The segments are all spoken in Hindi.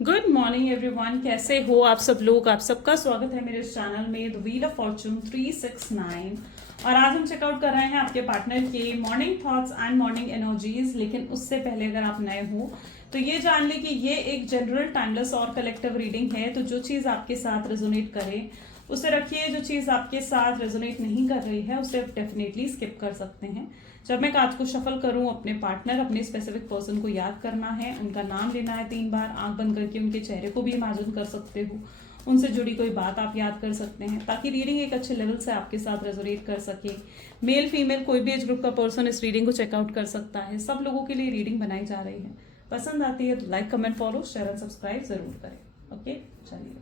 गुड मॉर्निंग एवरीवन, कैसे हो आप सब लोग। आप सबका स्वागत है मेरे इस चैनल में द व्हील ऑफ फॉर्चून 369। और आज हम चेकआउट कर रहे हैं आपके पार्टनर के morning thoughts and morning energies. लेकिन उससे पहले अगर आप नए हो तो ये जान ले कि ये एक जनरल टाइमलेस और कलेक्टिव रीडिंग है। तो जो चीज़ आपके साथ रेजोनेट करे उसे रखिए, जो चीज़ आपके साथ रेजोनेट नहीं कर रही है उसे आप डेफिनेटली स्किप कर सकते हैं। जब मैं कार्ड को शफल करूं, अपने पार्टनर, अपने स्पेसिफिक पर्सन को याद करना है, उनका नाम लेना है 3 बार, आंख बंद करके उनके चेहरे को भी इमेजिन कर सकते हो, उनसे जुड़ी कोई बात आप याद कर सकते हैं ताकि रीडिंग एक अच्छे लेवल से आपके साथ रेजोनेट कर सके। मेल फीमेल कोई भी एज ग्रुप का पर्सन इस रीडिंग को चेकआउट कर सकता है। सब लोगों के लिए रीडिंग बनाई जा रही है। पसंद आती है तो like comment follow share and subscribe जरूर करें। ओके, चलिए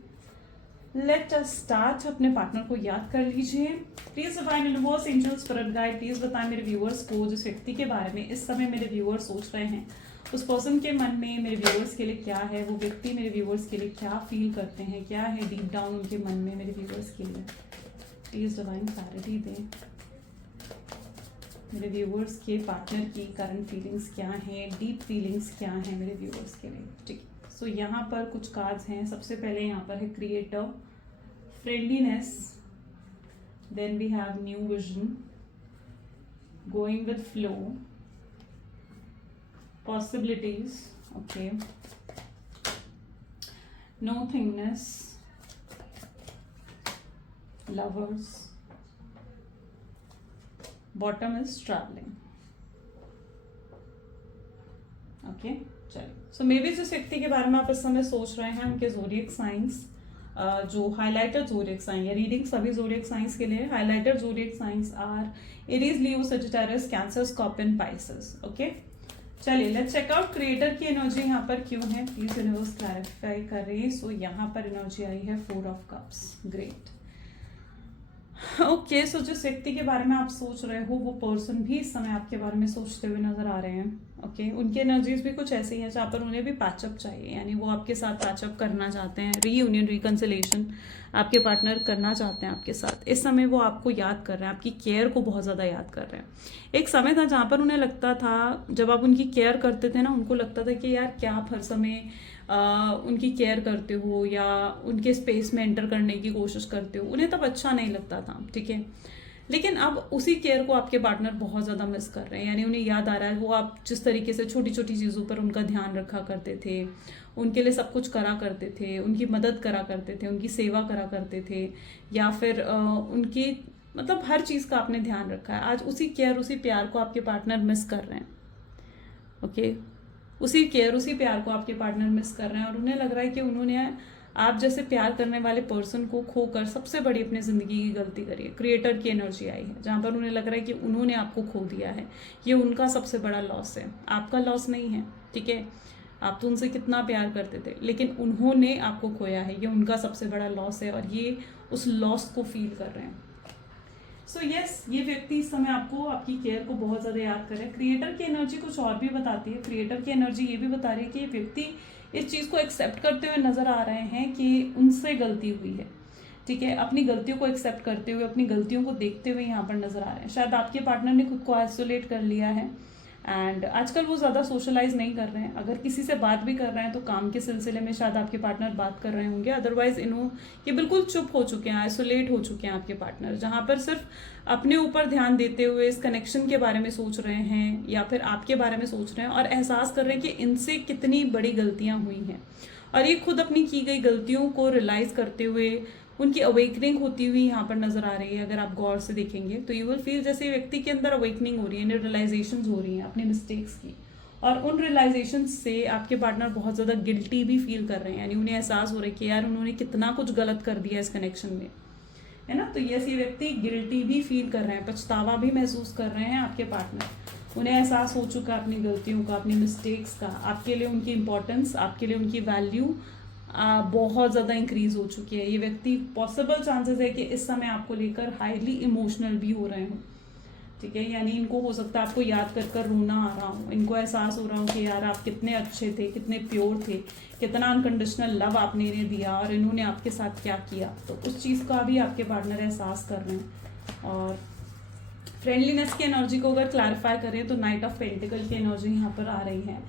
लेट अस स्टार्ट। अपने पार्टनर को याद कर लीजिए। Please divine universe, angel, spirit guide, please बताएं मेरे व्यूअर्स को जिस व्यक्ति के बारे में इस समय मेरे व्यूअर्स सोच रहे हैं, उस पर्सन के मन में मेरे व्यूअर्स के लिए क्या है, वो व्यक्ति मेरे व्यूअर्स के लिए क्या फील करते हैं, क्या है डीप डाउन उनके मन में मेरे व्यूअर्स के लिए। प्लीज डिवाइन क्लैरिटी दें। मेरे व्यूअर्स के पार्टनर की करंट फीलिंग्स क्या हैं, डीप फीलिंग्स क्या हैं मेरे व्यूअर्स के लिए। ठीक, सो यहाँ पर कुछ कार्ड्स हैं। सबसे पहले यहाँ पर है creator, friendliness, then we have new vision, going with flow, possibilities, okay, nothingness, lovers, bottom is travelling. Okay, चलिए। सो मे बी जिस व्यक्ति के बारे में आप इस समय सोच रहे हैं उनके ज़ोडिएक साइंस, जो हाइलाइटर ज़ोडिएक साइन है, रीडिंग सभी ज़ोडिएक साइंस के लिए। Highlighter zodiac science are Aries, Leo, Sagittarius, Cancer, Scorpion, Pisces. Okay, चलिए लेट्स चेक आउट क्रिएटर की एनर्जी यहाँ पर क्यों है। प्लीज यूनिवर्स क्लैरिफाई करें। सो यहाँ पर एनर्जी आई है 4 of cups. Great, okay. So जिस व्यक्ति के बारे में आप सोच रहे हो वो पर्सन भी इस समय आपके बारे में सोचते हुए नजर आ रहे हैं। ओके, उनकी एनर्जीज भी कुछ ऐसी हैं जहाँ पर उन्हें भी पैचअप चाहिए, यानी वो आपके साथ पैचअप करना चाहते हैं, रीयूनियन, रिकन्सिलेशन आपके पार्टनर करना चाहते हैं आपके साथ। इस समय वो आपको याद कर रहे हैं, आपकी केयर को बहुत ज़्यादा याद कर रहे हैं। एक समय था जहाँ पर उन्हें लगता था, जब आप उनकी केयर करते थे ना, उनको लगता था कि यार क्या आप हर समय उनकी केयर करते हो या उनके स्पेस में एंटर करने की कोशिश करते हो, उन्हें तब अच्छा नहीं लगता था। ठीक है, लेकिन अब उसी केयर को आपके पार्टनर बहुत ज़्यादा मिस कर रहे हैं। यानी उन्हें याद आ रहा है वो आप जिस तरीके से छोटी छोटी चीज़ों पर उनका ध्यान रखा करते थे, उनके लिए सब कुछ करा करते थे, उनकी मदद करा करते थे, उनकी सेवा करा करते थे, या फिर उनकी मतलब हर चीज़ का आपने ध्यान रखा है। आज उसी केयर, उसी प्यार को आपके पार्टनर मिस कर रहे हैं। ओके, उसी केयर, उसी प्यार को आपके पार्टनर मिस कर रहे हैं और उन्हें लग रहा है कि उन्होंने आप जैसे प्यार करने वाले पर्सन को खोकर सबसे बड़ी अपनी ज़िंदगी की गलती करी है। क्रिएटर की एनर्जी आई है जहाँ पर उन्हें लग रहा है कि उन्होंने आपको खो दिया है। ये उनका सबसे बड़ा लॉस है, आपका लॉस नहीं है। ठीक है, आप तो उनसे कितना प्यार करते थे, लेकिन उन्होंने आपको खोया है, ये उनका सबसे बड़ा लॉस है और ये उस लॉस को फील कर रहे हैं। सो यस, ये व्यक्ति इस समय आपको, आपकी केयर को बहुत ज़्यादा याद कर रहे हैं। क्रिएटर की एनर्जी कुछ और भी बताती है। क्रिएटर की एनर्जी ये भी बता रही है कि ये व्यक्ति इस चीज़ को एक्सेप्ट करते हुए नजर आ रहे हैं कि उनसे गलती हुई है। ठीक है, अपनी गलतियों को एक्सेप्ट करते हुए, अपनी गलतियों को देखते हुए यहाँ पर नजर आ रहे हैं। शायद आपके पार्टनर ने खुद को आइसोलेट कर लिया है एंड आजकल वो ज़्यादा सोशलाइज नहीं कर रहे हैं। अगर किसी से बात भी कर रहे हैं तो काम के सिलसिले में शायद आपके पार्टनर बात कर रहे होंगे, अदरवाइज ये बिल्कुल चुप हो चुके हैं, आइसोलेट हो चुके हैं आपके पार्टनर, जहाँ पर सिर्फ अपने ऊपर ध्यान देते हुए इस कनेक्शन के बारे में सोच रहे हैं या फिर आपके बारे में सोच रहे हैं और एहसास कर रहे हैं कि इनसे कितनी बड़ी गलतियां हुई हैं। और ये खुद अपनी की गई गलतियों को रियलाइज करते हुए उनकी अवेकनिंग होती हुई यहाँ पर नजर आ रही है। अगर आप गौर से देखेंगे तो यू विल फील जैसे व्यक्ति के अंदर अवेकनिंग हो रही है, रियलाइजेशन हो रही हैं अपने मिस्टेक्स की, और उन रियलाइजेशन से आपके पार्टनर बहुत ज़्यादा गिल्टी भी फील कर रहे हैं। यानी उन्हें एहसास हो रहा है कि यार उन्होंने कितना कुछ गलत कर दिया इस कनेक्शन में, है ना। तो ये व्यक्ति गिल्टी भी फील कर रहे हैं, पछतावा भी महसूस कर रहे हैं आपके पार्टनर। उन्हें एहसास हो चुका है अपनी गलतियों का, अपनी मिस्टेक्स का। आपके लिए उनकी इंपॉर्टेंस, आपके लिए उनकी वैल्यू बहुत ज़्यादा इंक्रीज हो चुकी है। ये व्यक्ति, पॉसिबल चांसेस है कि इस समय आपको लेकर हाईली इमोशनल भी हो रहे हों। ठीक है, यानी इनको हो सकता है आपको याद कर कर रोना आ रहा हो, इनको एहसास हो रहा हो कि यार आप कितने अच्छे थे, कितने प्योर थे, कितना अनकंडीशनल लव आपने इन्हें दिया और इन्होंने आपके साथ क्या किया। तो उस चीज़ का भी आपके पार्टनर एहसास कर रहे हैं। और फ्रेंडलीनेस की एनर्जी को अगर क्लैरिफाई करें तो नाइट ऑफ पेंटिकल की एनर्जी यहाँ पर आ रही है।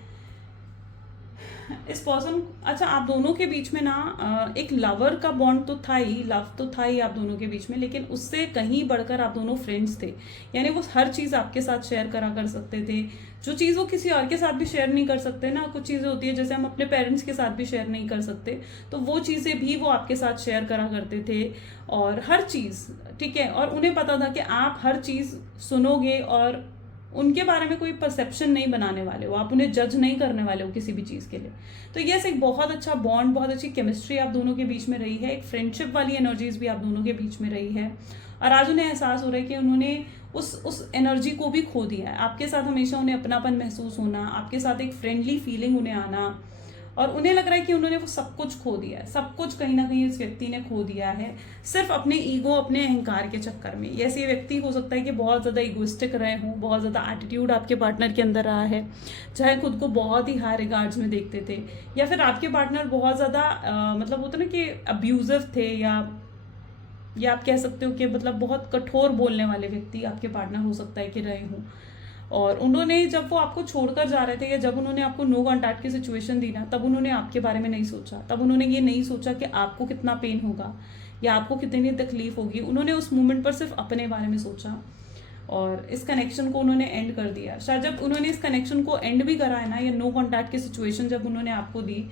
इस पर्सन, अच्छा आप दोनों के बीच में ना एक लवर का बॉन्ड तो था ही, लव तो था ही आप दोनों के बीच में, लेकिन उससे कहीं बढ़कर आप दोनों फ्रेंड्स थे। यानी वो हर चीज़ आपके साथ शेयर करा कर सकते थे, जो चीज़ वो किसी और के साथ भी शेयर नहीं कर सकते ना। कुछ चीज़ें होती है जैसे हम अपने पेरेंट्स के साथ भी शेयर नहीं कर सकते, तो वो चीज़ें भी वो आपके साथ शेयर करा करते थे, और हर चीज़, ठीक है। और उन्हें पता था कि आप हर चीज़ सुनोगे और उनके बारे में कोई परसेप्शन नहीं बनाने वाले हो, आप उन्हें जज नहीं करने वाले हो किसी भी चीज़ के लिए। तो यस, एक बहुत अच्छा बॉन्ड, बहुत अच्छी केमिस्ट्री आप दोनों के बीच में रही है, एक फ्रेंडशिप वाली एनर्जीज भी आप दोनों के बीच में रही है। और आज उन्हें एहसास हो रहा है कि उन्होंने उस एनर्जी को भी खो दिया है। आपके साथ हमेशा उन्हें अपनापन महसूस होना, आपके साथ एक फ्रेंडली फीलिंग उन्हें आना, और उन्हें लग रहा है कि उन्होंने वो सब कुछ खो दिया है, सब कुछ कहीं ना कहीं इस व्यक्ति ने खो दिया है, सिर्फ अपने ईगो, अपने अहंकार के चक्कर में। ऐसे व्यक्ति हो सकता है कि बहुत ज़्यादा इगोइस्टिक रहे हों, बहुत ज़्यादा एटीट्यूड आपके पार्टनर के अंदर रहा है, चाहे खुद को बहुत ही हाई रिगार्ड्स में देखते थे, या फिर आपके पार्टनर बहुत ज़्यादा मतलब होता ना कि अब्यूजिव थे, या आप कह सकते हो कि मतलब बहुत कठोर बोलने वाले व्यक्ति आपके पार्टनर हो सकता है कि रहे हों। और उन्होंने जब वो आपको छोड़कर जा रहे थे, या जब उन्होंने आपको नो कॉन्टैक्ट की सिचुएशन दी ना, तब उन्होंने आपके बारे में नहीं सोचा, तब उन्होंने ये नहीं सोचा कि आपको कितना पेन होगा या आपको कितनी तकलीफ होगी। उन्होंने उस मोमेंट पर सिर्फ अपने बारे में सोचा, और इस कनेक्शन को उन्होंने एंड कर दिया। शायद जब उन्होंने इस कनेक्शन को एंड भी करा है ना, या नो कॉन्टैक्ट की सिचुएशन जब उन्होंने आपको दी,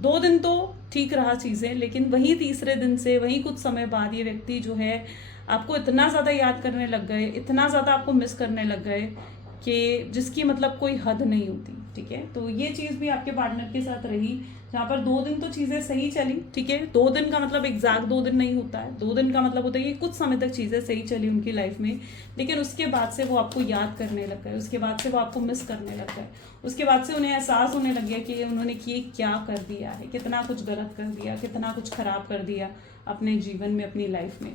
2 दिन तो ठीक रहा चीज़ें, लेकिन वही तीसरे दिन से, वही कुछ समय बाद ये व्यक्ति जो है आपको इतना ज़्यादा याद करने लग गए, इतना ज़्यादा आपको मिस करने लग गए कि जिसकी मतलब कोई हद नहीं होती, ठीक है। तो ये चीज़ भी आपके पार्टनर के साथ रही, जहाँ पर 2 दिन तो चीज़ें सही चली, ठीक है। 2 दिन का मतलब एग्जैक्ट 2 दिन नहीं होता है, 2 दिन का मतलब होता है कि कुछ समय तक चीज़ें सही चली उनकी लाइफ में, लेकिन उसके बाद से वो आपको याद करने लग गए, उसके बाद से वो आपको मिस करने लग गए, उसके बाद से उन्हें एहसास होने लग गया कि उन्होंने क्या कर दिया है, कितना कुछ गलत कर दिया, कितना कुछ खराब कर दिया अपने जीवन में, अपनी लाइफ में।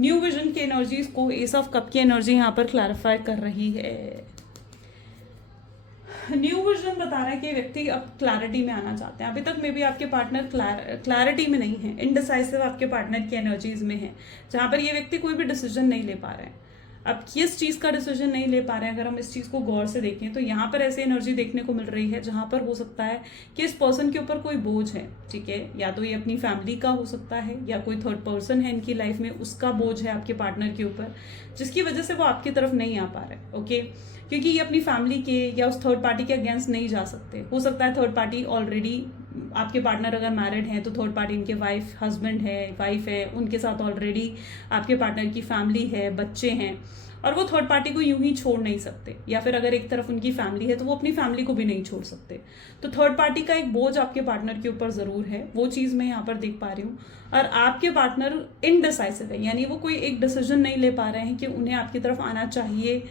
न्यू विजन की एनर्जीज को एस ऑफ कप की एनर्जी यहाँ पर क्लैरिफाई कर रही है। न्यू विजन बता रहा है कि व्यक्ति अब क्लैरिटी में आना चाहते हैं। अभी तक मे बी आपके पार्टनर क्लैरिटी में नहीं है, इनडिसाइसिव आपके पार्टनर की एनर्जीज में है, जहां पर ये व्यक्ति कोई भी डिसीजन नहीं ले पा रहे हैं। अब किस चीज़ का डिसीजन नहीं ले पा रहे हैं, अगर हम इस चीज़ को गौर से देखें तो यहाँ पर ऐसी एनर्जी देखने को मिल रही है जहाँ पर हो सकता है कि इस पर्सन के ऊपर कोई बोझ है, ठीक है। या तो ये अपनी फैमिली का हो सकता है, या कोई थर्ड पर्सन है इनकी लाइफ में, उसका बोझ है आपके पार्टनर के ऊपर, जिसकी वजह से वो आपकी तरफ नहीं आ पा रहे, ओके। क्योंकि ये अपनी फैमिली के या उस थर्ड पार्टी के अगेंस्ट नहीं जा सकते। हो सकता है थर्ड पार्टी ऑलरेडी, आपके पार्टनर अगर मैरिड हैं तो थर्ड पार्टी इनके हस्बैंड है, वाइफ है, उनके साथ ऑलरेडी आपके पार्टनर की फैमिली है, बच्चे हैं, और वो थर्ड पार्टी को यूं ही छोड़ नहीं सकते। या फिर अगर एक तरफ उनकी फैमिली है तो वो अपनी फैमिली को भी नहीं छोड़ सकते। तो थर्ड पार्टी का एक बोझ आपके पार्टनर के ऊपर जरूर है, वो चीज़ मैं यहाँ पर देख पा रही हूँ। और आपके पार्टनर इनडिसाइसिव है, यानी वो कोई एक डिसीजन नहीं ले पा रहे हैं कि उन्हें आपकी तरफ आना चाहिए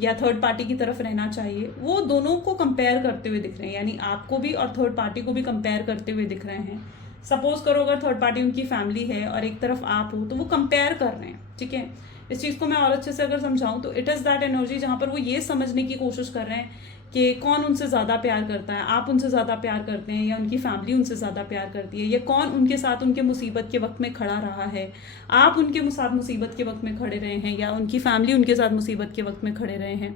या थर्ड पार्टी की तरफ रहना चाहिए। वो दोनों को कंपेयर करते हुए दिख रहे हैं, यानी आपको भी और थर्ड पार्टी को भी कंपेयर करते हुए दिख रहे हैं। सपोज करो अगर थर्ड पार्टी उनकी फैमिली है और एक तरफ आप हो, तो वो कंपेयर कर रहे हैं, ठीक है। इस चीज़ को मैं और अच्छे से अगर समझाऊं तो इट इज़ दैट एनर्जी जहाँ पर वो ये समझने की कोशिश कर रहे हैं कि कौन उनसे ज़्यादा प्यार करता है, आप उनसे ज़्यादा प्यार करते हैं या उनकी फैमिली उनसे ज़्यादा प्यार करती है, या कौन उनके साथ उनके मुसीबत के वक्त में खड़ा रहा है, आप उनके साथ मुसीबत के वक्त में खड़े रहे हैं या उनकी फैमिली उनके साथ मुसीबत के वक्त में खड़े रहे हैं,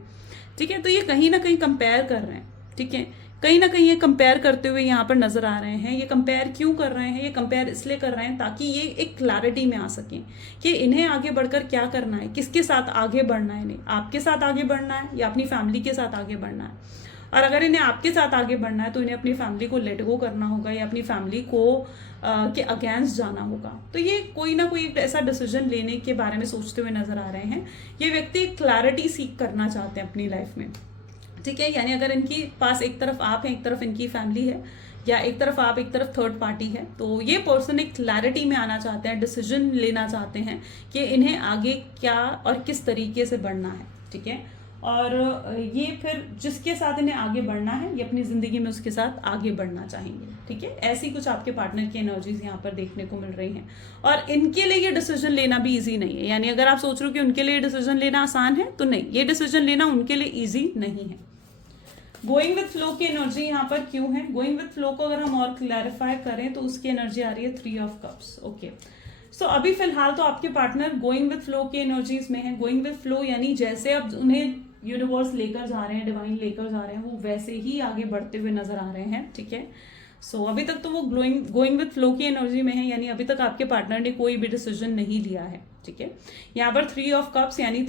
ठीक है। तो ये कहीं ना कहीं कंपेयर कर रहे हैं, ठीक है। कहीं ना कहीं ये कंपेयर करते हुए यहाँ पर नजर आ रहे हैं। ये कंपेयर क्यों कर रहे हैं? ये कंपेयर इसलिए कर रहे हैं ताकि ये एक क्लैरिटी में आ सकें कि इन्हें आगे बढ़कर क्या करना है, किसके साथ आगे बढ़ना है। इन्हें आपके साथ आगे बढ़ना है या अपनी फैमिली के साथ आगे बढ़ना है। और अगर इन्हें आपके साथ आगे बढ़ना है तो इन्हें अपनी फैमिली को लेट गो करना होगा या अपनी फैमिली को के अगेंस्ट जाना होगा। तो ये कोई ना कोई एक ऐसा डिसीजन लेने के बारे में सोचते हुए नजर आ रहे हैं। ये व्यक्ति क्लैरिटी सीख करना चाहते हैं अपनी लाइफ में, ठीक है। यानी अगर इनकी पास एक तरफ आप हैं, एक तरफ इनकी फैमिली है, या एक तरफ आप एक तरफ थर्ड पार्टी है, तो ये पर्सन एक क्लैरिटी में आना चाहते हैं, डिसीजन लेना चाहते हैं कि इन्हें आगे क्या और किस तरीके से बढ़ना है, ठीक है। और ये फिर जिसके साथ इन्हें आगे बढ़ना है, ये अपनी जिंदगी में उसके साथ आगे बढ़ना चाहेंगे, ठीक है। ऐसी कुछ आपके पार्टनर की एनर्जीज यहाँ पर देखने को मिल रही हैं। और इनके लिए ये डिसीजन लेना भी ईजी नहीं है। यानी अगर आप सोच रहे हो कि उनके लिए डिसीजन लेना आसान है, तो नहीं, ये डिसीजन लेना उनके लिए ईजी नहीं है। गोइंग विथ फ्लो की एनर्जी यहाँ पर क्यों है? गोइंग विथ फ्लो को अगर हम और क्लैरिफाई करें तो उसकी एनर्जी आ रही है 3 ऑफ कप्स, ओके। सो अभी फिलहाल तो आपके पार्टनर गोइंग विथ फ्लो की एनर्जीज में है। गोइंग विथ फ्लो यानी जैसे अब उन्हें यूनिवर्स लेकर जा रहे हैं, डिवाइन लेकर जा रहे हैं, वो वैसे ही आगे बढ़ते हुए नजर आ रहे हैं, ठीक है। अभी तक तो वो गोइंग विथ फ्लो की एनर्जी में है, यानी अभी तक आपके पार्टनर ने कोई भी डिसीजन नहीं लिया है, ठीक है। यहाँ पर 3 ऑफ कप्स यानी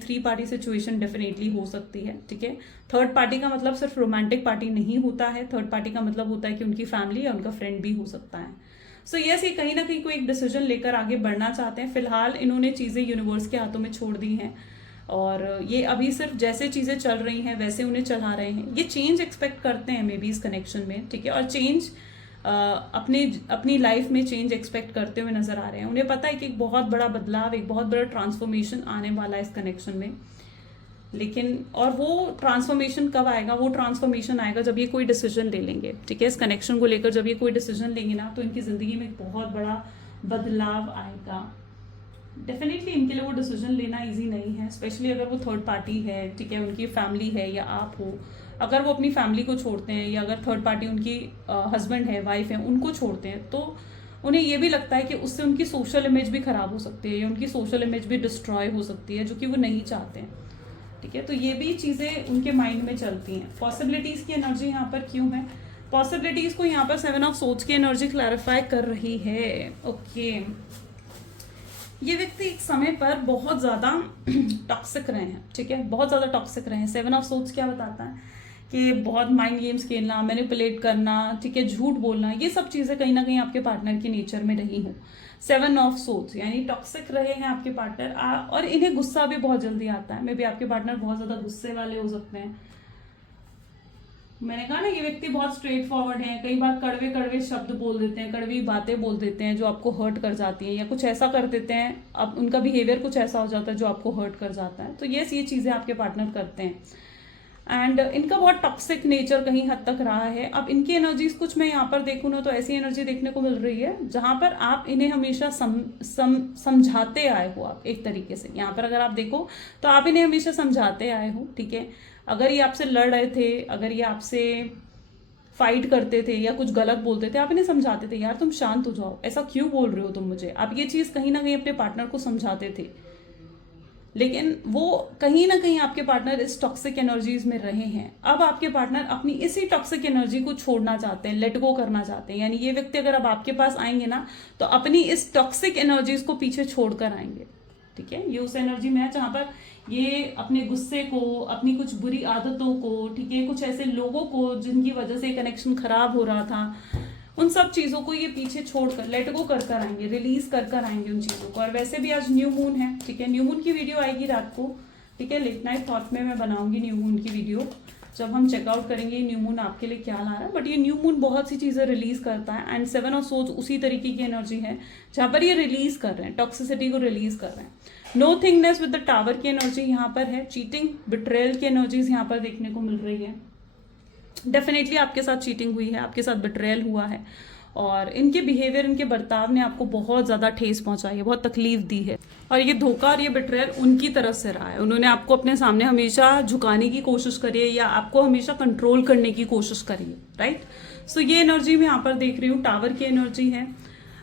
3 पार्टी सिचुएशन डेफिनेटली हो सकती है, ठीक है। थर्ड पार्टी का मतलब सिर्फ रोमांटिक पार्टी नहीं होता है, थर्ड पार्टी का मतलब होता है कि उनकी फैमिली या उनका फ्रेंड भी हो सकता है। यस, ये कहीं ना कहीं कोई एक डिसीजन लेकर आगे बढ़ना चाहते हैं। फिलहाल इन्होंने चीज़ें यूनिवर्स के हाथों में छोड़ दी हैं और ये अभी सिर्फ जैसे चीज़ें चल रही हैं वैसे उन्हें चला रहे हैं। ये चेंज एक्सपेक्ट करते हैं मे बी इस कनेक्शन में, ठीक है। और चेंज अपनी लाइफ में चेंज एक्सपेक्ट करते हुए नजर आ रहे हैं। उन्हें पता है कि एक बहुत बड़ा बदलाव, एक बहुत बड़ा ट्रांसफॉर्मेशन आने वाला है इस कनेक्शन में। लेकिन और वो ट्रांसफॉर्मेशन कब आएगा? वो ट्रांसफॉर्मेशन आएगा जब ये कोई डिसीजन ले लेंगे, ठीक है। इस कनेक्शन को लेकर जब ये कोई डिसीजन लेंगे ना, तो इनकी जिंदगी में एक बहुत बड़ा बदलाव आएगा। डेफिनेटली इनके लिए वो डिसीजन लेना इजी नहीं है, स्पेशली अगर वो थर्ड पार्टी है, ठीक है, उनकी फैमिली है या आप हो। अगर वो अपनी फैमिली को छोड़ते हैं या अगर थर्ड पार्टी उनकी हस्बैंड है, वाइफ है, उनको छोड़ते हैं, तो उन्हें ये भी लगता है कि उससे उनकी सोशल इमेज भी खराब हो सकती है या उनकी सोशल इमेज भी डिस्ट्रॉय हो सकती है, जो कि वो नहीं चाहते हैं, ठीक है। तो ये भी चीज़ें उनके माइंड में चलती हैं। पॉसिबिलिटीज़ की एनर्जी यहाँ पर क्यों है? पॉसिबिलिटीज़ को यहाँ पर 7 ऑफ सोर्ड्स की एनर्जी क्लैरिफाई कर रही है। ओके, ये व्यक्ति एक समय पर बहुत ज़्यादा टॉक्सिक रहे हैं, ठीक है, बहुत ज़्यादा टॉक्सिक रहे हैं। 7 ऑफ सोर्ड्स क्या बताता है कि बहुत माइंड गेम्स खेलना, मैनिपुलेट करना, ठीक है, झूठ बोलना, ये सब चीज़ें कहीं ना कहीं आपके पार्टनर की नेचर में रही हो। 7 ऑफ सोर्ड्स यानी टॉक्सिक रहे हैं आपके पार्टनर, और इन्हें गुस्सा भी बहुत जल्दी आता है। मे बी आपके पार्टनर बहुत ज़्यादा गुस्से वाले हो सकते हैं। मैंने कहा ना, ये व्यक्ति बहुत स्ट्रेट फॉरवर्ड है। कई बार कड़वे कड़वे शब्द बोल देते हैं, कड़वी बातें बोल देते हैं जो आपको हर्ट कर जाती हैं, या कुछ ऐसा कर देते हैं, अब उनका बिहेवियर कुछ ऐसा हो जाता है जो आपको हर्ट कर जाता है। तो ये चीज़ें आपके पार्टनर करते हैं एंड इनका बहुत टॉक्सिक नेचर कहीं हद तक रहा है। अब इनकी एनर्जीज कुछ मैं यहाँ पर देखूँ ना, तो ऐसी एनर्जी देखने को मिल रही है जहाँ पर आप इन्हें हमेशा समझाते आए हो। आप एक तरीके से यहाँ पर अगर आप देखो तो आप इन्हें हमेशा समझाते आए हो, ठीक है। अगर ये आपसे लड़ रहे थे, अगर ये आपसे फाइट करते थे या कुछ गलत बोलते थे, आप इन्हें समझाते थे, यार तुम शांत हो जाओ, ऐसा क्यों बोल रहे हो तुम मुझे। आप ये चीज़ कहीं ना कहीं अपने पार्टनर को समझाते थे, लेकिन वो कहीं ना कहीं आपके पार्टनर इस टॉक्सिक एनर्जीज में रहे हैं। अब आपके पार्टनर अपनी इसी टॉक्सिक एनर्जी को छोड़ना चाहते हैं, लेट गो करना चाहते हैं। यानी ये व्यक्ति अगर अब आपके पास आएंगे ना, तो अपनी इस टॉक्सिक एनर्जीज को पीछे छोड़कर आएंगे, ठीक है। ये उस एनर्जी में है जहां पर ये अपने गुस्से को, अपनी कुछ बुरी आदतों को, ठीक है, कुछ ऐसे लोगों को जिनकी वजह से कनेक्शन खराब हो रहा था, उन सब चीज़ों को ये पीछे छोड़कर लेट गो कर आएंगे, रिलीज कर आएंगे उन चीज़ों को। और वैसे भी आज न्यू मून है, ठीक है, न्यू मून की वीडियो आएगी रात को, ठीक है, लेट नाइट थॉट में मैं बनाऊंगी न्यू मून की वीडियो, जब हम चेकआउट करेंगे न्यू मून आपके लिए क्या ला रहा है। बट ये न्यू मून बहुत सी चीज़ें रिलीज करता है एंड 7 ऑफ सोर्ड्स उसी तरीके की एनर्जी है जहाँ पर ये रिलीज कर रहे हैं, टॉक्सिसिटी को रिलीज कर रहे हैं। नो थिंगनेस विद द टावर की एनर्जी यहाँ पर है। चीटिंग, बिट्रेयल की एनर्जीज यहाँ पर देखने को मिल रही है। डेफिनेटली आपके साथ चीटिंग हुई है, आपके साथ बिट्रेयल हुआ है और इनके बिहेवियर, इनके बर्ताव ने आपको बहुत ज़्यादा ठेस पहुंचाई है, बहुत तकलीफ दी है। और ये धोखा और ये बिट्रेयल उनकी तरफ से रहा है। उन्होंने आपको अपने सामने हमेशा झुकाने की कोशिश करी है या आपको हमेशा कंट्रोल करने की कोशिश करी है, राइट। सो ये एनर्जी मैं यहाँ पर देख रही हूँ, टावर की एनर्जी है।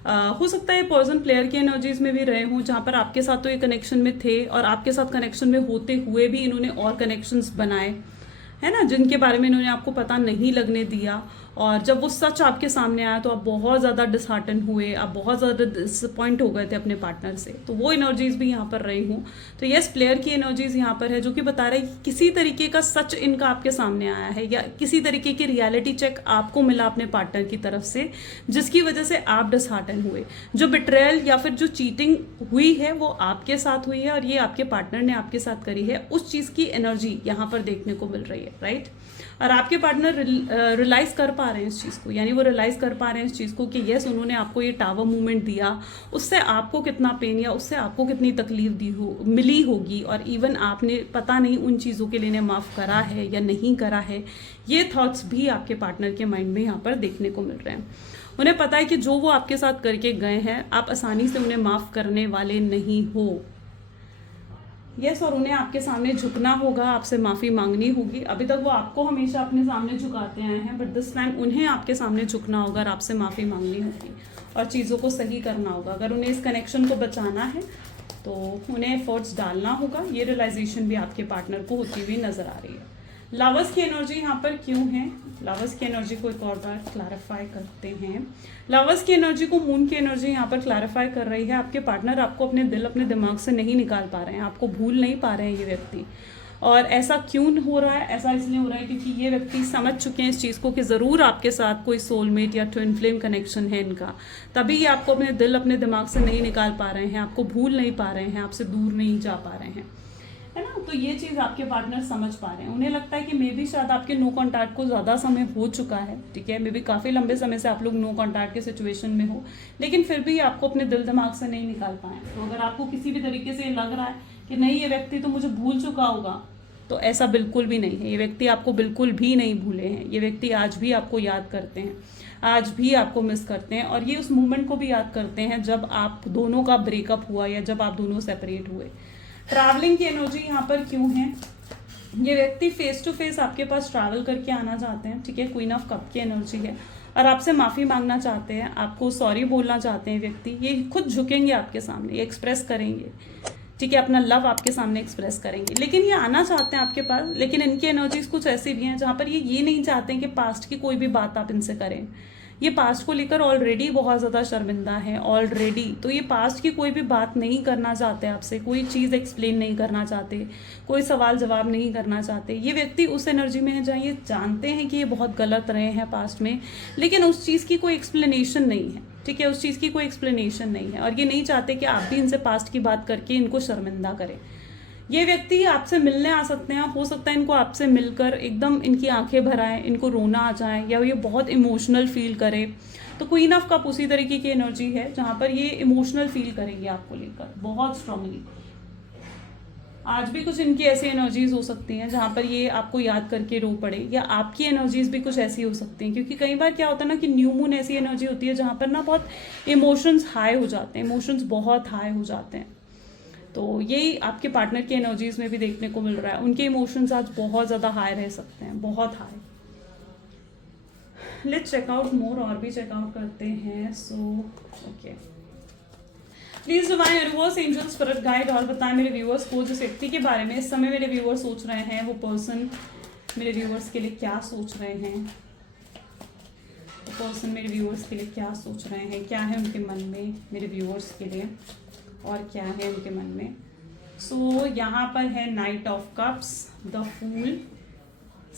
हो सकता है पर्सन प्लेयर की एनर्जीज में भी रहे हों, जहाँ पर आपके साथ तो ये कनेक्शन में थे और आपके साथ कनेक्शन में होते हुए भी इन्होंने और कनेक्शंस बनाए, है ना, जिनके बारे में इन्होंने आपको पता नहीं लगने दिया। और जब वो सच आपके सामने आया तो आप बहुत ज़्यादा डिसहार्टन हुए, आप बहुत ज़्यादा डिसअपॉइंट हो गए थे अपने पार्टनर से। तो वो एनर्जीज भी यहाँ पर रही हूँ। तो यस, प्लेयर की एनर्जीज यहाँ पर है जो कि बता रहे हैं कि किसी तरीके का सच इनका आपके सामने आया है या किसी तरीके की रियलिटी चेक आपको मिला अपने पार्टनर की तरफ से, जिसकी वजह से आप डिसहार्टन हुए। जो बिट्रेयल या फिर जो चीटिंग हुई है वो आपके साथ हुई है और ये आपके पार्टनर ने आपके साथ करी है। उस चीज़ की एनर्जी यहाँ पर देखने को मिल रही है, राइट। और आपके पार्टनर रियलाइज कर पा रहे हैं इस चीज़ को, यानी वो रियलाइज कर पा रहे हैं इस चीज़ को कि यस, उन्होंने आपको ये टावर मूवमेंट दिया, उससे आपको कितना पेन या उससे आपको कितनी तकलीफ मिली होगी, और इवन आपने पता नहीं उन चीज़ों के लिए माफ़ करा है या नहीं करा है। ये थॉट्स भी आपके पार्टनर के माइंड में यहाँ पर देखने को मिल रहे हैं। उन्हें पता है कि जो वो आपके साथ करके गए हैं, आप आसानी से उन्हें माफ़ करने वाले नहीं हो। यस, और उन्हें आपके सामने झुकना होगा, आपसे माफ़ी मांगनी होगी। अभी तक वो आपको हमेशा अपने सामने झुकाते आए हैं, बट दिस टाइम उन्हें आपके सामने झुकना होगा और आपसे माफ़ी मांगनी होगी और चीज़ों को सही करना होगा। अगर उन्हें इस कनेक्शन को बचाना है तो उन्हें एफर्ट्स डालना होगा। ये रियलाइजेशन भी आपके पार्टनर को होती हुई नज़र आ रही है। लवर्स की एनर्जी यहाँ पर क्यों है, लवर्स की एनर्जी को एक और बार क्लैरिफाई करते हैं। लवर्स की एनर्जी को मून की एनर्जी यहाँ पर क्लैरिफाई कर रही है। आपके पार्टनर आपको अपने दिल अपने दिमाग से नहीं निकाल पा रहे हैं, आपको भूल नहीं पा रहे हैं ये व्यक्ति। और ऐसा क्यों हो रहा है, ऐसा इसलिए हो रहा है क्योंकि ये व्यक्ति समझ चुके हैं इस चीज़ को कि ज़रूर आपके साथ कोई सोलमेट या ट्विन फ्लेम कनेक्शन है इनका, तभी ये आपको अपने दिल अपने दिमाग से नहीं निकाल पा रहे हैं, आपको भूल नहीं पा रहे हैं, आपसे दूर नहीं जा पा रहे हैं, है ना। तो ये चीज़ आपके पार्टनर समझ पा रहे हैं। उन्हें लगता है कि मे बी शायद आपके नो कॉन्टैक्ट को ज़्यादा समय हो चुका है, ठीक है, मे बी काफ़ी लंबे समय से आप लोग नो कॉन्टैक्ट के सिचुएशन में हो, लेकिन फिर भी आपको अपने दिल दिमाग से नहीं निकाल पाए। तो अगर आपको किसी भी तरीके से लग रहा है कि नहीं ये व्यक्ति तो मुझे भूल चुका होगा, तो ऐसा बिल्कुल भी नहीं है। ये व्यक्ति आपको बिल्कुल भी नहीं भूले हैं। ये व्यक्ति आज भी आपको याद करते हैं, आज भी आपको मिस करते हैं, और ये उस मोमेंट को भी याद करते हैं जब आप दोनों का ब्रेकअप हुआ या जब आप दोनों सेपरेट हुए। ट्रैवलिंग की एनर्जी यहाँ पर क्यों है, ये व्यक्ति फेस टू फेस आपके पास ट्रैवल करके आना चाहते हैं, ठीक है। क्वीन ऑफ कप की एनर्जी है और आपसे माफ़ी मांगना चाहते हैं, आपको सॉरी बोलना चाहते हैं व्यक्ति। ये खुद झुकेंगे आपके सामने, ये एक्सप्रेस करेंगे, ठीक है, अपना लव आपके सामने एक्सप्रेस करेंगे, लेकिन ये आना चाहते हैं आपके पास। लेकिन इनकी एनर्जीज कुछ ऐसी भी हैं जहाँ पर ये नहीं चाहते हैं कि पास्ट की कोई भी बात आप इनसे करें। ये पास्ट को लेकर ऑलरेडी बहुत ज़्यादा शर्मिंदा है ऑलरेडी, तो ये पास्ट की कोई भी बात नहीं करना चाहते आपसे, कोई चीज़ एक्सप्लेन नहीं करना चाहते, कोई सवाल जवाब नहीं करना चाहते। ये व्यक्ति उस एनर्जी में है जहाँ ये जानते हैं कि ये बहुत गलत रहे हैं पास्ट में, लेकिन उस चीज़ की कोई एक्सप्लेनेशन नहीं है, ठीक है, उस चीज़ की कोई एक्सप्लेनेशन नहीं है, और ये नहीं चाहते कि आप भी इनसे पास्ट की बात करके इनको शर्मिंदा करें। ये व्यक्ति आपसे मिलने आ सकते हैं, हो सकता है इनको आपसे मिलकर एकदम इनकी आंखें भर आए, इनको रोना आ जाए, या ये बहुत इमोशनल फील करे। तो क्वीन ऑफ कप उसी तरीके की एनर्जी है जहाँ पर ये इमोशनल फील करेंगे आपको लेकर बहुत स्ट्रांगली। आज भी कुछ इनकी ऐसी एनर्जीज हो सकती हैं जहाँ पर ये आपको याद करके रो पड़े, या आपकी एनर्जीज भी कुछ ऐसी हो सकती हैं, क्योंकि कई बार क्या होता है ना कि न्यू मून ऐसी एनर्जी होती है जहाँ पर ना बहुत इमोशंस हाई हो जाते हैं, इमोशंस बहुत हाई हो जाते हैं। तो यही आपके पार्टनर की एनर्जीज में भी देखने को मिल रहा है। उनके इमोशंस आज बहुत ज़्यादा हाई रह सकते हैं, बहुत high. Let's check out more, और भी चेकआउट करते हैं। So okay, please divine universe angel spirit guide और बताएं मेरे व्यूअर्स को जिस व्यक्ति के बारे में इस समय मेरे व्यूअर्स सोच रहे हैं, वो पर्सन मेरे व्यूअर्स के लिए क्या सोच रहे हैं, वो पर्सन मेरे व्यूअर्स के लिए क्या सोच रहे हैं, क्या है उनके मन में मेरे व्यूअर्स के लिए, और क्या है उनके मन में। सो यहाँ पर है knight of cups, the fool,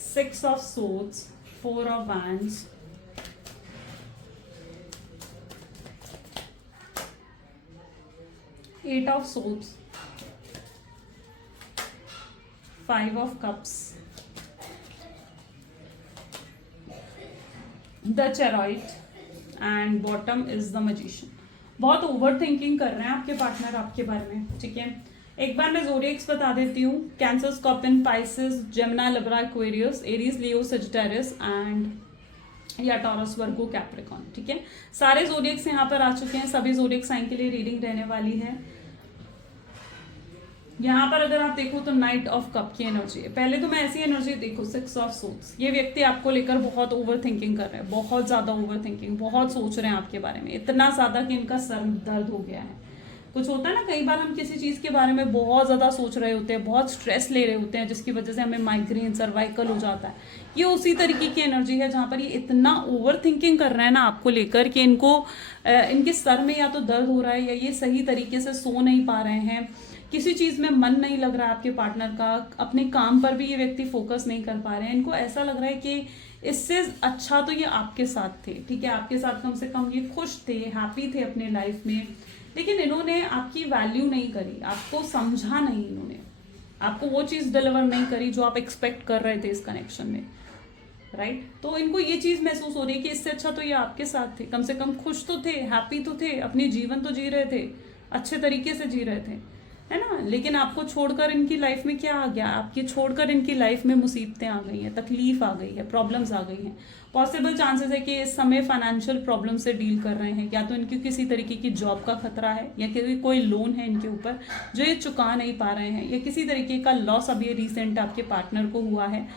6 of swords, 4 of wands, eight of swords, 5 of cups, the chariot, and bottom is the magician. बहुत ओवर थिंकिंग कर रहे हैं आपके पार्टनर आपके बारे में, ठीक है। एक बार मैं ज़ोडिएक्स बता देती हूँ। Cancer, Scorpion, Pisces, Gemini, Libra, Aquarius, Aries, Leo, Sagittarius and या टॉरस, वर्गो, कैप्रिकॉन, ठीक है। सारे ज़ोडिएक्स यहाँ पर आ चुके हैं, सभी ज़ोडिएक साइन के लिए रीडिंग रहने वाली है। यहाँ पर अगर आप देखो तो नाइट ऑफ कप की एनर्जी है। पहले तो मैं ऐसी एनर्जी देखो, 6 ऑफ सोर्ड्स। ये व्यक्ति आपको लेकर बहुत ओवर थिंकिंग कर रहे हैं, बहुत ज्यादा ओवर थिंकिंग, बहुत सोच रहे हैं आपके बारे में, इतना ज्यादा कि इनका सर दर्द हो गया है। कुछ होता है ना, कई बार हम किसी चीज के बारे में बहुत ज्यादा सोच रहे होते हैं, बहुत स्ट्रेस ले रहे होते हैं, जिसकी वजह से हमें माइग्रेन, सर्वाइकल हो जाता है। ये उसी तरीके की एनर्जी है जहाँ पर ये इतना ओवर थिंकिंग कर रहे हैं ना आपको लेकर कि इनको इनके सर में या तो दर्द हो रहा है, या ये सही तरीके से सो नहीं पा रहे हैं, किसी चीज में मन नहीं लग रहा है आपके पार्टनर का, अपने काम पर भी ये व्यक्ति फोकस नहीं कर पा रहे हैं। इनको ऐसा लग रहा है कि इससे अच्छा तो ये आपके साथ थे, ठीक है, आपके साथ कम से कम ये खुश थे, हैप्पी थे अपने लाइफ में, लेकिन इन्होंने आपकी वैल्यू नहीं करी, आपको समझा नहीं, इन्होंने आपको वो चीज डिलीवर नहीं करी जो आप एक्सपेक्ट कर रहे थे इस कनेक्शन में, राइट। तो इनको ये चीज महसूस हो रही है कि इससे अच्छा तो ये आपके साथ थे, कम से कम खुश तो थे, हैप्पी तो थे, अपनी जीवन तो जी रहे थे, अच्छे तरीके से जी रहे थे, है ना। लेकिन आपको छोड़कर इनकी लाइफ में क्या आ गया, आपकी छोड़कर इनकी लाइफ में मुसीबतें आ गई हैं, तकलीफ आ गई है, प्रॉब्लम्स आ गई हैं। पॉसिबल चांसेस है कि इस समय फाइनेंशियल प्रॉब्लम से डील कर रहे हैं, या तो इनकी किसी तरीके की जॉब का खतरा है, या कोई लोन है इनके ऊपर जो ये चुका नहीं पा रहे हैं, या किसी तरीके का लॉस अभी रिसेंट आपके पार्टनर को हुआ है,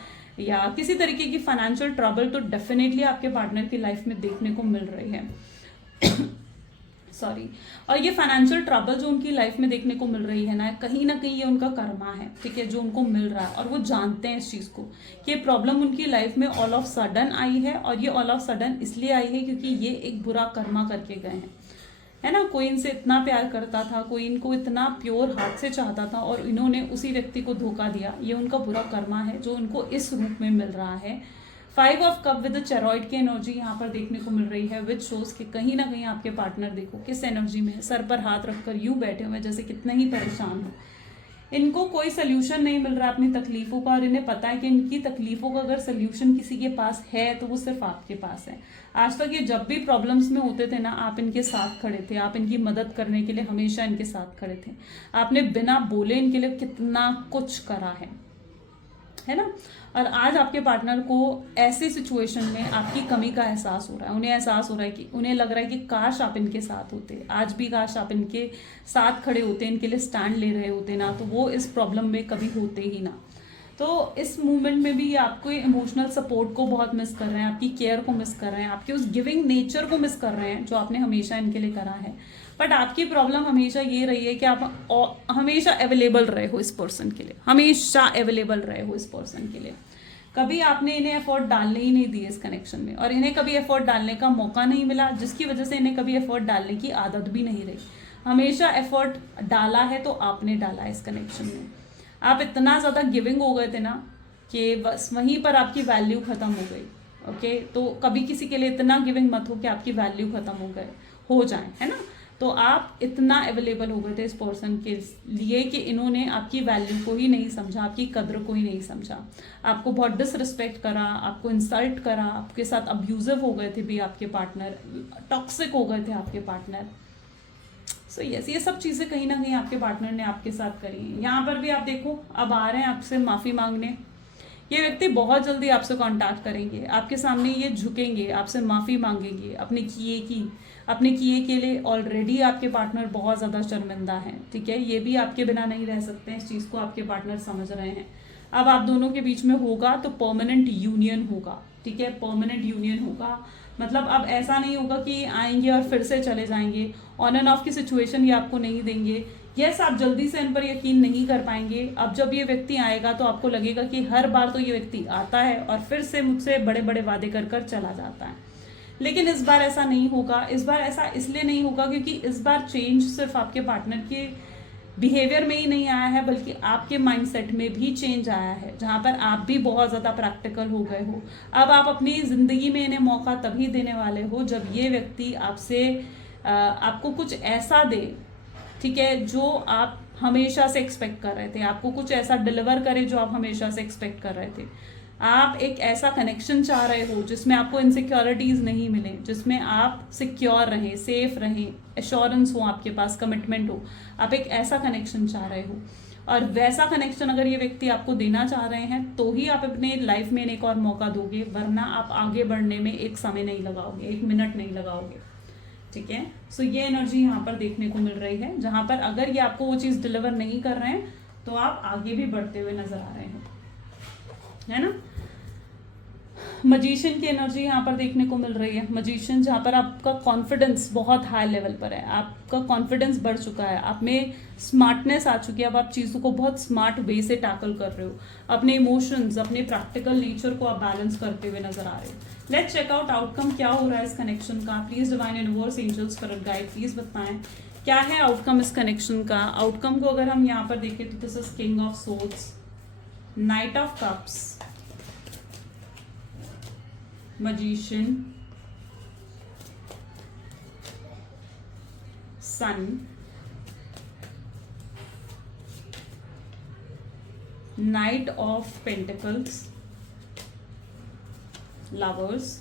या किसी तरीके की फाइनेंशियल ट्रबल तो डेफिनेटली आपके पार्टनर की लाइफ में देखने को मिल रही है। सॉरी। और ये फाइनेंशियल ट्रबल जो उनकी लाइफ में देखने को मिल रही है ना कहीं ये उनका कर्मा है, ठीक है, जो उनको मिल रहा है और वो जानते हैं इस चीज़ को कि ये प्रॉब्लम उनकी लाइफ में ऑल ऑफ सडन आई है। और ये ऑल ऑफ सडन इसलिए आई है क्योंकि ये एक बुरा कर्मा करके गए हैं, है ना। कोई इनसे इतना प्यार करता था, कोई इनको इतना प्योर हार्ट से चाहता था और इन्होंने उसी व्यक्ति को धोखा दिया। ये उनका बुरा कर्मा है जो उनको इस रूप में मिल रहा है। 5 ऑफ कप विद चेरॉइड की एनर्जी यहाँ पर देखने को मिल रही है, विच शोज कि कहीं ना कहीं आपके पार्टनर देखो किस एनर्जी में है, सर पर हाथ रखकर यूं बैठे हुए जैसे कितना ही परेशान हो। इनको कोई सोल्यूशन नहीं मिल रहा अपनी तकलीफों का और इन्हें पता है कि इनकी तकलीफों का अगर सोल्यूशन किसी के पास है तो वो सिर्फ आपके पास है। आज तक ये जब भी प्रॉब्लम्स में होते थे ना आप इनके साथ खड़े थे, आप इनकी मदद करने के लिए हमेशा इनके साथ खड़े थे, आपने बिना बोले इनके लिए कितना कुछ करा है ना। और आज आपके पार्टनर को ऐसे सिचुएशन में आपकी कमी का एहसास हो रहा है, उन्हें एहसास हो रहा है कि उन्हें लग रहा है कि काश आप इनके साथ होते, आज भी काश आप इनके साथ खड़े होते, इनके लिए स्टैंड ले रहे होते ना, तो वो इस प्रॉब्लम में कभी होते ही ना। तो इस मूवमेंट में भी आपको इमोशनल सपोर्ट को बहुत मिस कर रहे हैं, आपकी केयर को मिस कर रहे हैं, आपके उस गिविंग नेचर को मिस कर रहे हैं जो आपने हमेशा इनके लिए करा है। बट आपकी प्रॉब्लम हमेशा ये रही है कि आप हमेशा अवेलेबल रहे हो इस पर्सन के लिए, हमेशा अवेलेबल रहे हो इस पर्सन के लिए। कभी आपने इन्हें एफर्ट डालने ही नहीं दिए इस कनेक्शन में और इन्हें कभी एफर्ट डालने का मौका नहीं मिला, जिसकी वजह से इन्हें कभी एफर्ट डालने की आदत भी नहीं रही। हमेशा एफर्ट डाला है तो आपने डाला है इस कनेक्शन में। आप इतना ज़्यादा गिविंग हो गए थे ना कि बस वहीं पर आपकी वैल्यू ख़त्म हो गई। ओके, तो कभी किसी के लिए इतना गिविंग मत हो कि आपकी वैल्यू ख़त्म हो जाए, है ना। तो आप इतना अवेलेबल हो गए थे इस पर्सन के लिए कि इन्होंने आपकी वैल्यू को ही नहीं समझा, आपकी कद्र को ही नहीं समझा, आपको बहुत डिसरिस्पेक्ट करा, आपको इंसल्ट करा, आपके साथ अब्यूजिव हो गए थे भी आपके पार्टनर, टॉक्सिक हो गए थे आपके पार्टनर। सो यस, ये सब चीज़ें कहीं ना कहीं आपके पार्टनर ने आपके साथ करी हैं। यहाँ पर भी आप देखो अब आ रहे हैं आपसे माफ़ी मांगने। ये व्यक्ति बहुत जल्दी आपसे कांटेक्ट करेंगे, आपके सामने ये झुकेंगे, आपसे माफ़ी मांगेंगे अपने किए के लिए। ऑलरेडी आपके पार्टनर बहुत ज़्यादा शर्मिंदा हैं, ठीक है, ये भी आपके बिना नहीं रह सकते हैं, इस चीज़ को आपके पार्टनर समझ रहे हैं। अब आप दोनों के बीच में होगा तो परमानेंट यूनियन होगा, ठीक है, परमानेंट यूनियन होगा। मतलब अब ऐसा नहीं होगा कि आएंगे और फिर से चले जाएंगे, ऑन एंड ऑफ की सिचुएशन ये आपको नहीं देंगे। यस, आप जल्दी से इन पर यकीन नहीं कर पाएंगे। अब जब ये व्यक्ति आएगा तो आपको लगेगा कि हर बार तो ये व्यक्ति आता है और फिर से मुझसे बड़े बड़े वादे कर चला जाता है, लेकिन इस बार ऐसा नहीं होगा। इस बार ऐसा इसलिए नहीं होगा क्योंकि इस बार चेंज सिर्फ आपके पार्टनर के बिहेवियर में ही नहीं आया है, बल्कि आपके माइंडसेट में भी चेंज आया है, जहाँ पर आप भी बहुत ज़्यादा प्रैक्टिकल हो गए हो। अब आप अपनी ज़िंदगी में इन्हें मौका तभी देने वाले हो जब ये व्यक्ति आपको कुछ ऐसा दे, ठीक है, जो आप हमेशा से एक्सपेक्ट कर रहे थे, आपको कुछ ऐसा डिलीवर करे जो आप हमेशा से एक्सपेक्ट कर रहे थे। आप एक ऐसा कनेक्शन चाह रहे हो जिसमें आपको इनसिक्योरिटीज़ नहीं मिले, जिसमें आप सिक्योर रहें, सेफ रहें, एश्योरेंस हो आपके पास, कमिटमेंट हो। आप एक ऐसा कनेक्शन चाह रहे हो और वैसा कनेक्शन अगर ये व्यक्ति आपको देना चाह रहे हैं तो ही आप अपने लाइफ में एक और मौका दोगे, वरना आप आगे बढ़ने में एक समय नहीं लगाओगे, 1 मिनट नहीं लगाओगे, ठीक है। सो ये एनर्जी यहाँ पर देखने को मिल रही है, जहाँ पर अगर ये आपको वो चीज़ डिलीवर नहीं कर रहे हैं तो आप आगे भी बढ़ते हुए नजर आ रहे हैं, है ना। मजिशियन की एनर्जी यहाँ पर देखने को मिल रही है। मजिशियन जहाँ पर आपका कॉन्फिडेंस बहुत हाई लेवल पर है, आपका कॉन्फिडेंस बढ़ चुका है, आप में स्मार्टनेस आ चुकी है, अब आप चीज़ों को बहुत स्मार्ट वे से टैकल कर रहे हो, अपने इमोशंस, अपने प्रैक्टिकल नेचर को आप बैलेंस करते हुए नजर आ रहे हो। लेट्स चेक आउट आउटकम क्या हो रहा है इस कनेक्शन का। Please divine universe, angels, spirit guide, please बताएं क्या है आउटकम इस कनेक्शन का। आउटकम को अगर हम यहाँ पर देखें तो this is king of swords, night of cups, magician, sun, knight of pentacles, lovers,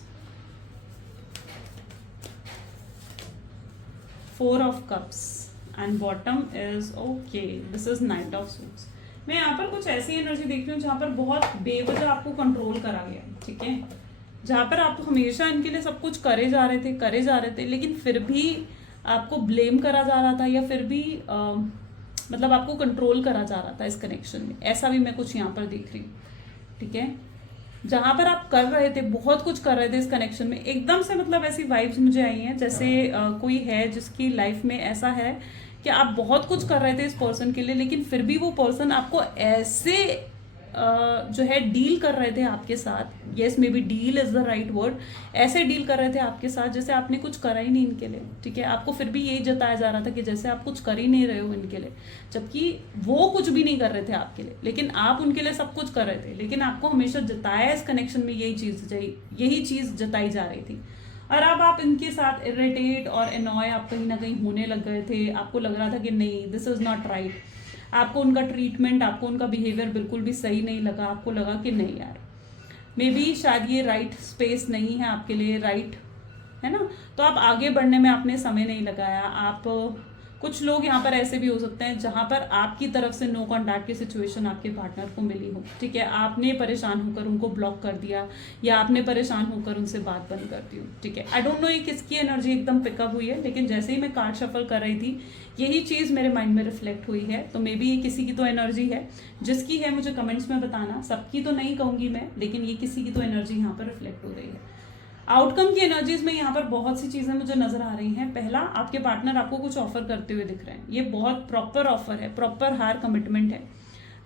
4 of cups and bottom is okay, this is knight of swords। मैं यहाँ पर कुछ ऐसी एनर्जी देख रही हूँ जहाँ पर बहुत बेवजह आपको कंट्रोल करा गया, ठीक है, जहाँ पर आप हमेशा इनके लिए सब कुछ करे जा रहे थे, लेकिन फिर भी आपको ब्लेम करा जा रहा था या फिर भी मतलब आपको कंट्रोल करा जा रहा था इस कनेक्शन में। ऐसा भी मैं कुछ यहाँ पर देख रही हूँ, ठीक है। जहां पर आप कर रहे थे, बहुत कुछ कर रहे थे इस कनेक्शन में, एकदम से मतलब ऐसी वाइब्स मुझे आई हैं जैसे कोई है जिसकी लाइफ में ऐसा है कि आप बहुत कुछ कर रहे थे इस पर्सन के लिए, लेकिन फिर भी वो पर्सन आपको ऐसे जो है डील कर रहे थे आपके साथ, yes may be deal is the right word, ऐसे डील कर रहे थे आपके साथ जैसे आपने कुछ करा ही नहीं इनके लिए, ठीक है। आपको फिर भी यही जताया जा रहा था कि जैसे आप कुछ कर ही नहीं रहे हो इनके लिए, जबकि वो कुछ भी नहीं कर रहे थे आपके लिए, लेकिन आप उनके लिए सब कुछ कर रहे थे। लेकिन आपको हमेशा जताया इस कनेक्शन में यही चीज जताई जा रही थी। और अब आप इनके साथ इरिटेट और एनॉय आप कहीं ना कहीं होने लग गए थे, आपको लग रहा था कि नहीं, दिस इज नॉट राइट। आपको उनका ट्रीटमेंट, आपको उनका बिहेवियर बिल्कुल भी सही नहीं लगा, आपको लगा कि नहीं यार, मे बी शायद ये राइट स्पेस नहीं है आपके लिए, राइट है ना। तो आप आगे बढ़ने में आपने समय नहीं लगाया। आप कुछ लोग यहाँ पर ऐसे भी हो सकते हैं जहां पर आपकी तरफ से नो कॉन्टैक्ट की सिचुएशन आपके पार्टनर को मिली हो, ठीक है। आपने परेशान होकर उनको ब्लॉक कर दिया या आपने परेशान होकर उनसे बात बंद कर दी हो, ठीक है। आई डोंट नो ये किसकी एनर्जी एकदम पिकअप हुई है, लेकिन जैसे ही मैं कार्ड शफल कर रही थी यही चीज मेरे माइंड में रिफ्लेक्ट हुई है। तो मे बी ये किसी की तो एनर्जी है, जिसकी है मुझे कमेंट्स में बताना, सबकी तो नहीं कहूंगी मैं, लेकिन ये किसी की तो एनर्जी यहाँ पर रिफ्लेक्ट हो रही है। आउटकम की एनर्जीज में यहाँ पर बहुत सी चीजें मुझे नजर आ रही हैं। पहला, आपके पार्टनर आपको कुछ ऑफर करते हुए दिख रहे हैं, ये बहुत प्रॉपर ऑफर है, प्रॉपर हायर कमिटमेंट है।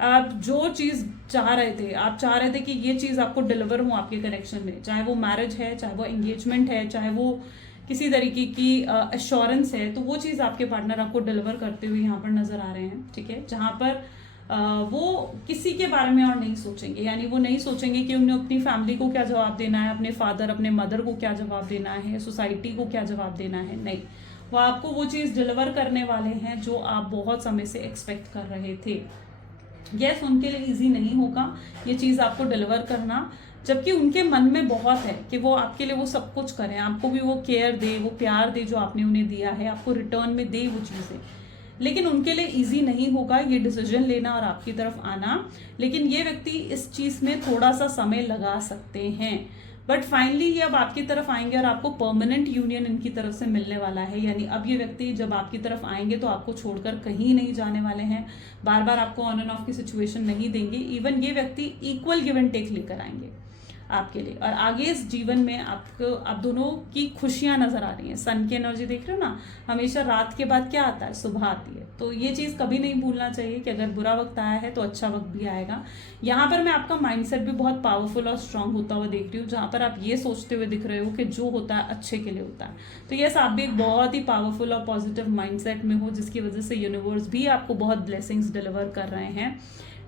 आप जो चीज चाह रहे थे, आप चाह रहे थे कि ये चीज आपको डिलीवर हो आपके कनेक्शन में, चाहे वो मैरिज है, चाहे वो एंगेजमेंट है, चाहे वो किसी तरीके की एश्योरेंस है, तो वो चीज आपके पार्टनर आपको डिलीवर करते हुए यहाँ पर नजर आ रहे हैं, ठीक है। जहां पर वो किसी के बारे में और नहीं सोचेंगे, यानी वो नहीं सोचेंगे कि उन्हें अपनी फैमिली को क्या जवाब देना है, अपने फादर अपने मदर को क्या जवाब देना है, सोसाइटी को क्या जवाब देना है, नहीं, वो आपको वो चीज डिलीवर करने वाले हैं जो आप बहुत समय से एक्सपेक्ट कर रहे थे। यस, उनके लिए इजी नहीं होगा ये चीज आपको डिलीवर करना, जबकि उनके मन में बहुत है कि वो आपके लिए वो सब कुछ करें, आपको भी वो केयर दे, वो प्यार दे जो आपने उन्हें दिया है, आपको रिटर्न में दे वो चीजें। लेकिन उनके लिए इजी नहीं होगा ये डिसीजन लेना और आपकी तरफ आना, लेकिन ये व्यक्ति इस चीज में थोड़ा सा समय लगा सकते हैं, बट फाइनली ये अब आपकी तरफ आएंगे और आपको परमानेंट यूनियन इनकी तरफ से मिलने वाला है। यानी अब ये व्यक्ति जब आपकी तरफ आएंगे तो आपको छोड़कर कहीं नहीं जाने वाले हैं, बार बार आपको ऑन एंड ऑफ की सिचुएशन नहीं देंगे, इवन ये व्यक्ति इक्वल गिव एंड टेक लेकर आएंगे आपके लिए। और आगे इस जीवन में आपको, आप दोनों की खुशियां नजर आ रही हैं। सन की एनर्जी देख रहे हो ना, हमेशा रात के बाद क्या आता है, सुबह आती है। तो ये चीज कभी नहीं भूलना चाहिए कि अगर बुरा वक्त आया है तो अच्छा वक्त भी आएगा। यहाँ पर मैं आपका माइंडसेट भी बहुत पावरफुल और स्ट्रांग होता हुआ देख रही हूँ, जहां पर आप ये सोचते हुए दिख रहे हो कि जो होता है अच्छे के लिए होता है। तो यस, आप भी एक बहुत ही पावरफुल और पॉजिटिव माइंडसेट में हो, जिसकी वजह से यूनिवर्स भी आपको बहुत ब्लेसिंग्स डिलीवर कर रहे हैं,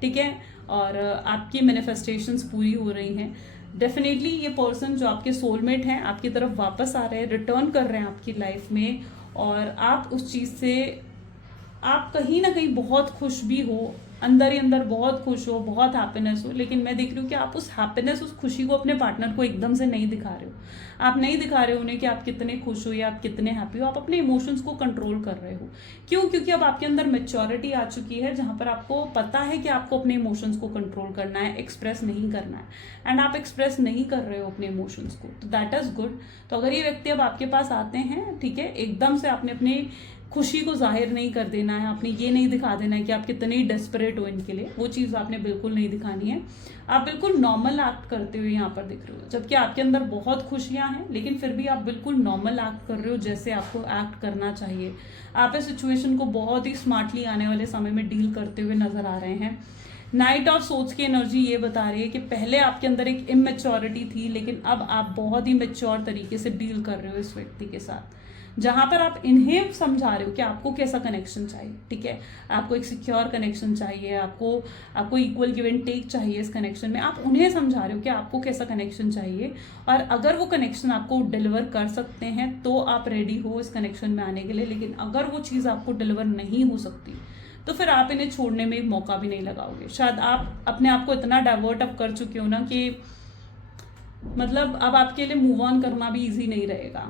ठीक है। और आपकी मैनिफेस्टेशंस पूरी हो रही हैं। डेफिनेटली ये पर्सन जो आपके सोलमेट हैं आपकी तरफ वापस आ रहे हैं, रिटर्न कर रहे हैं आपकी लाइफ में, और आप उस चीज से आप कहीं ना कहीं बहुत खुश भी हो, अंदर ही अंदर बहुत खुश हो, बहुत हैप्पीनेस हो। लेकिन मैं देख रही हूँ कि आप उस हैप्पीनेस, उस खुशी को अपने पार्टनर को एकदम से नहीं दिखा रहे हो। आप नहीं दिखा रहे हो उन्हें कि आप कितने खुश हो या आप कितने हैप्पी हो, आप अपने इमोशंस को कंट्रोल कर रहे हो। क्यों? क्योंकि अब आपके अंदर मेच्योरिटी आ चुकी है, जहां पर आपको पता है कि आपको अपने इमोशंस को कंट्रोल करना है, एक्सप्रेस नहीं करना है, एंड आप एक्सप्रेस नहीं कर रहे हो अपने इमोशंस को, तो दैट इज गुड। तो अगर ये व्यक्ति अब आपके पास आते हैं, ठीक है, एकदम से आपने अपनी खुशी को जाहिर नहीं कर देना है, आपने ये नहीं दिखा देना है कि आप कितने डेस्परेट हो इनके लिए, वो चीज़ आपने बिल्कुल नहीं दिखानी है। आप बिल्कुल नॉर्मल एक्ट करते हुए यहाँ पर दिख रहे हो, जबकि आपके अंदर बहुत खुशियां हैं, लेकिन फिर भी आप बिल्कुल नॉर्मल एक्ट कर रहे हो जैसे आपको एक्ट करना चाहिए। आप इस सिचुएशन को बहुत ही स्मार्टली आने वाले समय में डील करते हुए नजर आ रहे हैं। नाइट ऑफ सोच की एनर्जी ये बता रही है कि पहले आपके अंदर एक इमेच्योरिटी थी, लेकिन अब आप बहुत ही मेच्योर तरीके से डील कर रहे हो इस व्यक्ति के साथ, जहां पर आप इन्हें समझा रहे हो कि आपको कैसा कनेक्शन चाहिए, ठीक है। आपको एक सिक्योर कनेक्शन चाहिए, आपको इक्वल गिव एंड टेक चाहिए इस कनेक्शन में। आप उन्हें समझा रहे हो कि आपको कैसा कनेक्शन चाहिए, और अगर वो कनेक्शन आपको डिलीवर कर सकते हैं तो आप रेडी हो इस कनेक्शन में आने के लिए। लेकिन अगर वो चीज़ आपको डिलीवर नहीं हो सकती तो फिर आप इन्हें छोड़ने में मौका भी नहीं लगाओगे। शायद आप अपने आप को इतना डाइवर्ट अप कर चुके हो ना कि मतलब अब आपके लिए मूव ऑन करना भी ईजी नहीं रहेगा,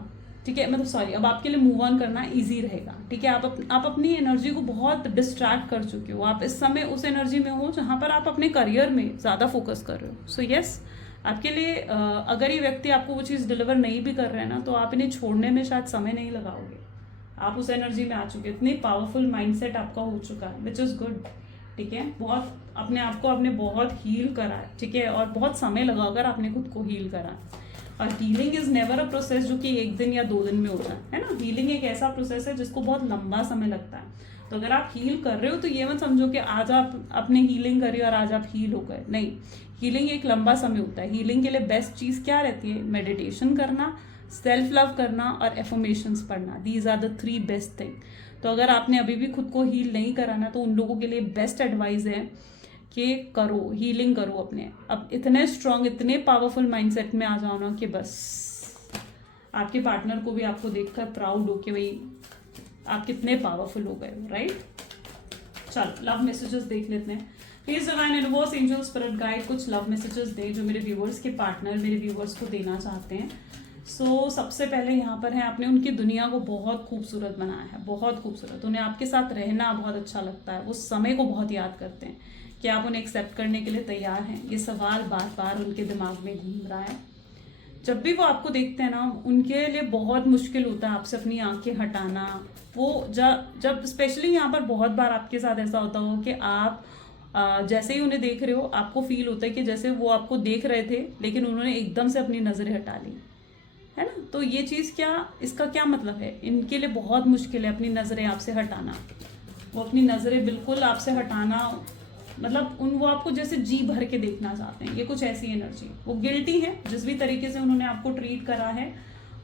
ठीक है। मतलब सॉरी, अब आपके लिए मूव ऑन करना इजी रहेगा, ठीक है। आप अपनी एनर्जी को बहुत डिस्ट्रैक्ट कर चुके हो। आप इस समय उस एनर्जी में हो जहां पर आप अपने करियर में ज़्यादा फोकस कर रहे हो। सो यस, आपके लिए अगर ये व्यक्ति आपको वो चीज़ डिलीवर नहीं भी कर रहे हैं ना, तो आप इन्हें छोड़ने में शायद समय नहीं लगाओगे। आप उस एनर्जी में आ चुके, इतनी पावरफुल माइंडसेट आपका हो चुका है, विच इज़ गुड, ठीक है। बहुत अपने आप को आपने बहुत हील करा है, ठीक है, और बहुत समय लगा अगर आपने खुद को हील करा। और healing is never a process जो कि 1 दिन या 2 दिन में होता है ना। हीलिंग एक ऐसा प्रोसेस है जिसको बहुत लंबा समय लगता है। तो अगर आप हील कर रहे हो तो ये मत समझो कि आज आप अपने हीलिंग करी और आज आप हील हो गए, नहीं। हीलिंग एक लंबा समय होता है। हीलिंग के लिए बेस्ट चीज़ क्या रहती है? मेडिटेशन करना, सेल्फ लव करना और एफर्मेशंस पढ़ना। These are the 3 best thing. तो अगर आपने अभी भी खुद को हील नहीं करा ना, तो उन लोगों के लिए बेस्ट एडवाइस है कि करो, हीलिंग करो अपने। अब इतने स्ट्रांग, इतने पावरफुल माइंडसेट में आ जाओ ना कि बस आपके पार्टनर को भी आपको देखकर प्राउड हो कि भाई आप कितने पावरफुल हो गए हो, राइट। चलो लव मैसेजेस देख लेते हैं। Please divine universe, angel, spirit guide कुछ लव मैसेजेस दे जो मेरे व्यूवर्स के पार्टनर मेरे व्यूवर्स को देना चाहते हैं। सबसे पहले यहाँ पर है, आपने उनकी दुनिया को बहुत खूबसूरत बनाया है, बहुत खूबसूरत। उन्हें आपके साथ रहना बहुत अच्छा लगता है, वो समय को बहुत याद करते हैं कि आप उन्हें एक्सेप्ट करने के लिए तैयार हैं। ये सवाल बार बार उनके दिमाग में घूम रहा है। जब भी वो आपको देखते हैं ना, उनके लिए बहुत मुश्किल होता है आपसे अपनी आंखें हटाना। वो जब स्पेशली यहाँ पर बहुत बार आपके साथ ऐसा होता हो कि आप जैसे ही उन्हें देख रहे हो, आपको फील होता है कि जैसे वो आपको देख रहे थे लेकिन उन्होंने एकदम से अपनी नज़रें हटा ली, है ना। तो ये चीज़ इसका क्या मतलब है? इनके लिए बहुत मुश्किल है अपनी नज़रें आपसे हटाना। वो अपनी नज़रें बिल्कुल आपसे हटाना, मतलब वो आपको जैसे जी भर के देखना चाहते हैं। ये कुछ ऐसी एनर्जी, वो गिल्टी है जिस भी तरीके से उन्होंने आपको ट्रीट करा है।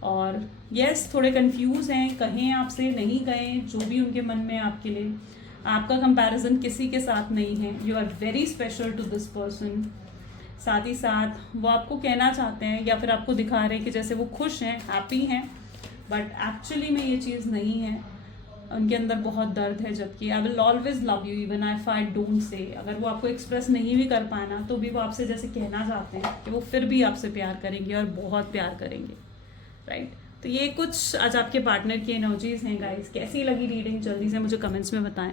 और यस, थोड़े कंफ्यूज हैं, कहें आपसे नहीं कहें, जो भी उनके मन में आपके लिए। आपका कंपैरिजन किसी के साथ नहीं है। You are very special to this person. साथ ही साथ वो आपको कहना चाहते हैं या फिर आपको दिखा रहे हैं कि जैसे वो खुश हैं, हैप्पी हैं, बट एक्चुअली में ये चीज़ नहीं है। उनके अंदर बहुत दर्द है, जबकि I will always love you even if I don't say. अगर वो आपको एक्सप्रेस नहीं भी कर पाए ना, तो भी वो आपसे जैसे कहना चाहते हैं कि वो फिर भी आपसे प्यार करेंगे और बहुत प्यार करेंगे, राइट। तो ये कुछ आज आपके पार्टनर की एनर्जीज हैं गाइस। कैसी लगी रीडिंग जल्दी से मुझे कमेंट्स में बताएं।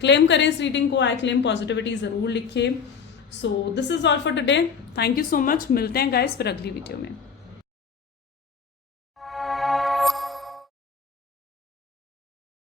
क्लेम करें इस रीडिंग को, आई क्लेम पॉजिटिविटी ज़रूर लिखें। So this is all for today. Thank you so much. मिलते हैं गाइस फिर अगली वीडियो में।